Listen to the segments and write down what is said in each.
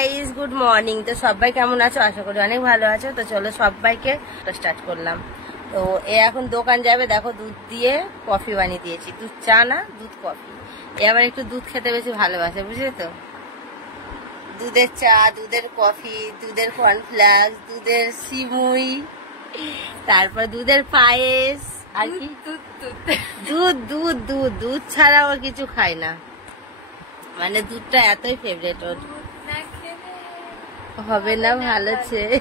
Guys good morning. তো সবাই কেমন আছো? আশা করি অনেক ভালো আছো। তো চলো সবাইকে স্টার্ট করলাম। তো এ এখন দোকান যাবে, দেখো দুধ দিয়ে কফি বানিয়ে দিয়েছি, দুধ চা না দুধ কফি। এ আবার একটু দুধ খেতে বেশি ভালোবাসে, বুঝলে তো। দুধের চা, দুধের কফি, দুধের কর্নফ্লেক্স, দুধের সিমুই, তারপর দুধের পায়েস, আর কি দুধ দুধ দুধ দুধ ছাড়া ও কিছু খায় না, মানে দুধটা এতই ফেভারিট ওর। হবে না ভালো ছেলে,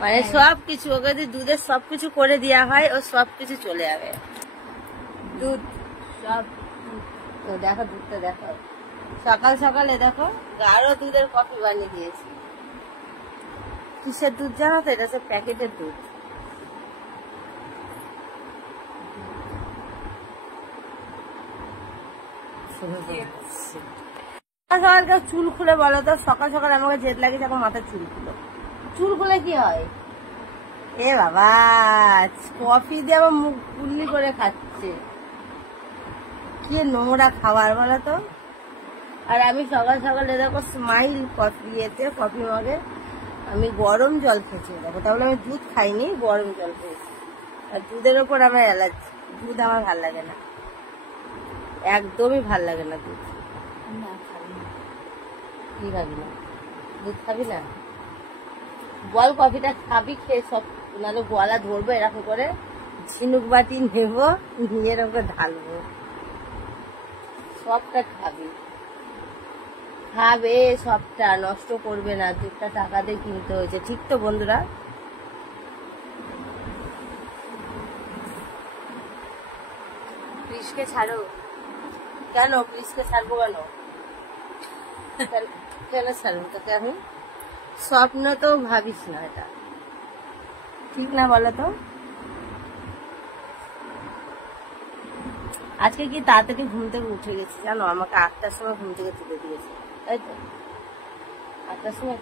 মানে সবকিছু ওকে যদি দুধের সবকিছু করে দেওয়া হয় ও সবকিছু চলে যাবে। দুধ সব। তো দেখো দুধটা দেখো, সকাল সকালে দেখো গাঢ় দুধের কফি বানিয়ে দিয়েছি। কিসের দুধ জানো তো? এটা হচ্ছে প্যাকেটের দুধ। সকাল সকাল চুল খুলে বলো তো, সকাল সকাল আমাকে জেদ লাগে এখন মাথায় চুল খুলো। চুল খুলে কি হয়? এ বাবা, কফি দিয়ে আবার মুখ কুল্লি করে খাচ্ছে, কি নোংরা খাবার বলো তো। আর আমি সকাল সকালে দেখো স্মাইল কফি এতে কফি মগে আমি গরম জল খেয়েছি, দেখো তাহলে আমি দুধ খাইনি, গরম জল খেয়েছি। আর দুধের ওপর আমার অ্যালার্জি, দুধ আমার ভাল লাগে না, একদমই ভাল লাগে না দুধ। কি খাবি না? দুধ খাবি না? বল কফিটা খাবি, খেয়ে সব নাহলে গলা ধরবো, এরকম করে ঝিনুক বাটি নেবো, নিয়ে এরকম করে ঢালবো, সবটা খাবি, খাবে সবটা, নষ্ট করবে না। দুধটা টাকা দিয়ে কিনতে হয়েছে, ঠিক তো বন্ধুরা? প্লিজকে ছাড়ো কেন? প্লিজকে ছাড়বো কেন? কেন ছাড়বো তোকে আমি? স্বপ্ন তো ভাবিস না, এটা ঠিক না বলো তো? আজকে কি তাড়াতাড়ি ঘুম থেকে উঠে গেছি জানো, আমাকে 8টার সময় ঘুম থেকে তুলে দিয়েছে, তাই তো 8টার সময়।